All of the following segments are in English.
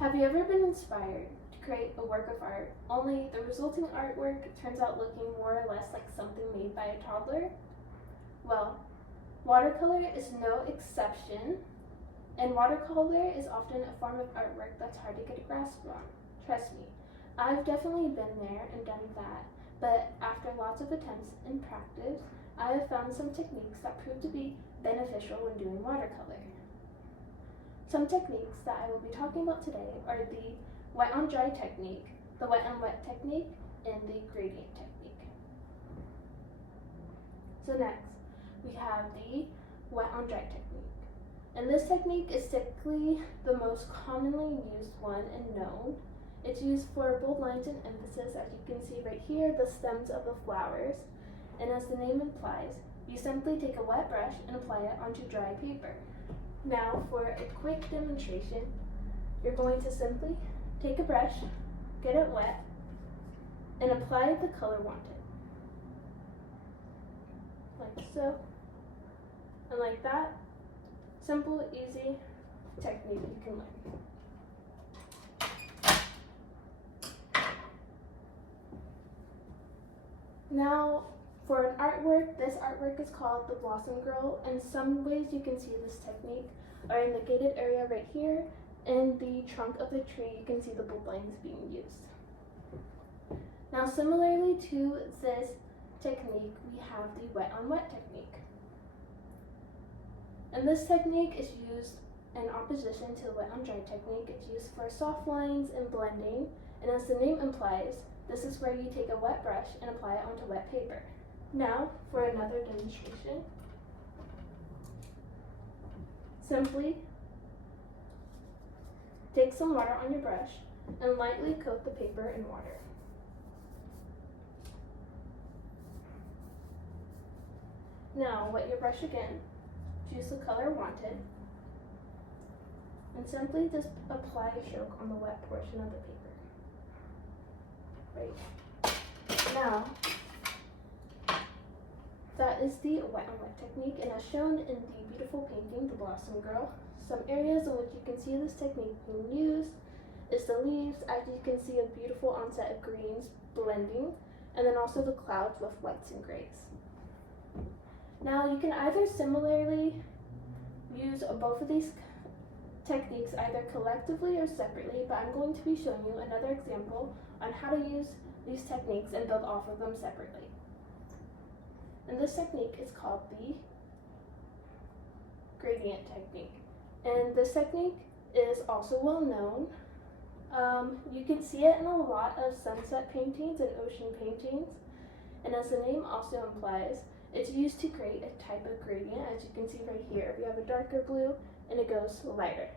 Have you ever been inspired to create a work of art, only the resulting artwork turns out looking more or less like something made by a toddler? Well, watercolor is no exception, and watercolor is often a form of artwork that's hard to get a grasp on. Trust me, I've definitely been there and done that, but after lots of attempts and practice, I have found some techniques that prove to be beneficial when doing watercolor. Some techniques that I will be talking about today are the wet on dry technique, the wet on wet technique, and the gradient technique. So next, we have the wet on dry technique. And this technique is typically the most commonly used one and known. It's used for bold lines and emphasis, as you can see right here, the stems of the flowers. And as the name implies, you simply take a wet brush and apply it onto dry paper. Now, for a quick demonstration, you're going to simply take a brush, get it wet, and apply the color wanted. Like so, and like that. Simple, easy technique you can learn. Now, for an artwork, this artwork is called the Blossom Girl, and some ways you can see this technique are in the gated area right here. In the trunk of the tree, you can see the bold lines being used. Now, similarly to this technique, we have the wet on wet technique. And this technique is used in opposition to the wet on dry technique. It's used for soft lines and blending, and as the name implies, this is where you take a wet brush and apply it onto wet paper. Now, for another demonstration, simply take some water on your brush and lightly coat the paper in water. Now, wet your brush again, choose the color wanted, and simply just apply a stroke on the wet portion of the paper. Right. Now, that is the wet on wet technique, and as shown in the beautiful painting, The Blossom Girl, some areas in which you can see this technique being used is the leaves, as you can see a beautiful onset of greens blending, and then also the clouds with whites and grays. Now you can either similarly use both of these techniques either collectively or separately, but I'm going to be showing you another example on how to use these techniques and build off of them separately. And this technique is called the gradient technique. And this technique is also well known. You can see it in a lot of sunset paintings and ocean paintings. And as the name also implies, it's used to create a type of gradient. As you can see right here, we have a darker blue and it goes lighter.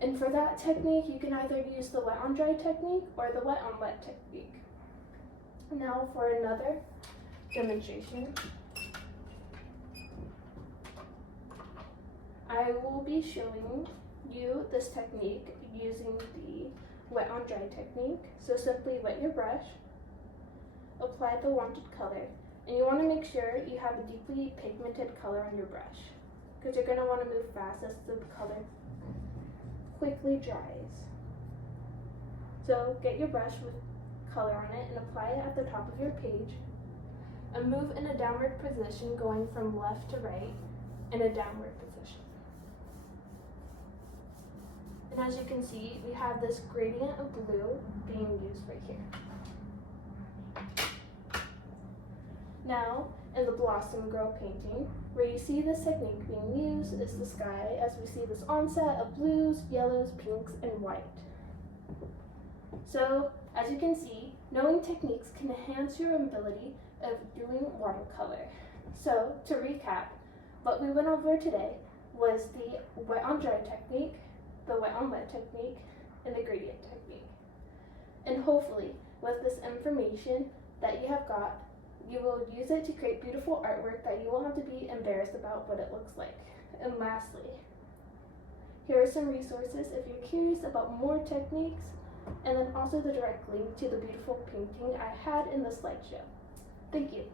And for that technique, you can either use the wet on dry technique or the wet on wet technique. Now for another demonstration, I will be showing you this technique using the wet on dry technique. So simply wet your brush, apply the wanted color, and you want to make sure you have a deeply pigmented color on your brush, because you're going to want to move fast as the color quickly dries. So get your brush with color on it and apply it at the top of your page, and move in a downward position going from left to right in a downward position. And as you can see, we have this gradient of blue being used right here. Now, in the Blossom Girl painting, where you see this technique being used is the sky, as we see this onset of blues, yellows, pinks, and white. So, as you can see, knowing techniques can enhance your ability of doing watercolor. So, to recap, what we went over today was the wet on dry technique, the wet on wet technique, and the gradient technique. And hopefully, with this information that you have got, you will use it to create beautiful artwork that you won't have to be embarrassed about what it looks like. And lastly, here are some resources if you're curious about more techniques, and then also the direct link to the beautiful painting I had in the slideshow. Thank you.